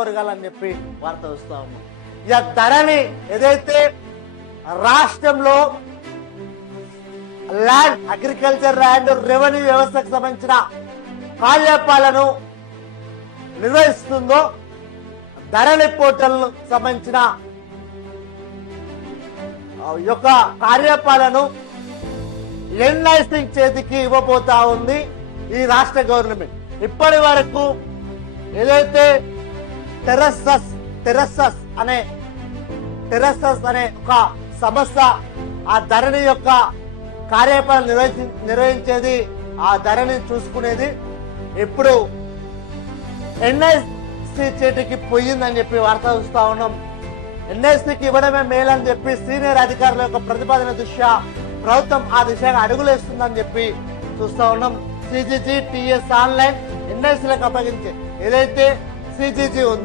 జరగాలని చెప్పి వార్త వస్తా ఉన్నాం. ఇక ధరణి ఏదైతే రాష్ట్రంలో ల్యాండ్ అగ్రికల్చర్ ల్యాండ్ రెవెన్యూ వ్యవస్థకు సంబంధించిన కార్యపాలను నిర్వహిస్తుందో ధరణి పోర్టల్ సంబంధించిన యొక్క కార్యపాలను ఎన్ఐసి చేతికి ఇవ్వబోతా ఉంది ఈ రాష్ట్ర గవర్నమెంట్. ఇప్పటి వరకు ఏదైతే టెరస్సస్ అనే ఒక సంస్థ ఆ ధరణి యొక్క కార్యపాలన నిర్వహించేది, ఆ ధరణి చూసుకునేది, ఇప్పుడు ఎన్ఐసి చేతికి పోయిందని చెప్పి వార్త చూస్తా ఉన్నాం. ఎన్ఐసికి ఇవ్వడమే మేలని చెప్పి సీనియర్ అధికారుల యొక్క ప్రతిపాదన దృష్ట్యా ప్రభుత్వం ఆ దిశగా అడుగులేస్తుందని చెప్పి చూస్తా ఉన్నాం. సిజిజి టిఎస్ ఆన్లైన్ ఎన్ఐసిలకు అప్పగించే ఏదైతే సిజిజి ఉందో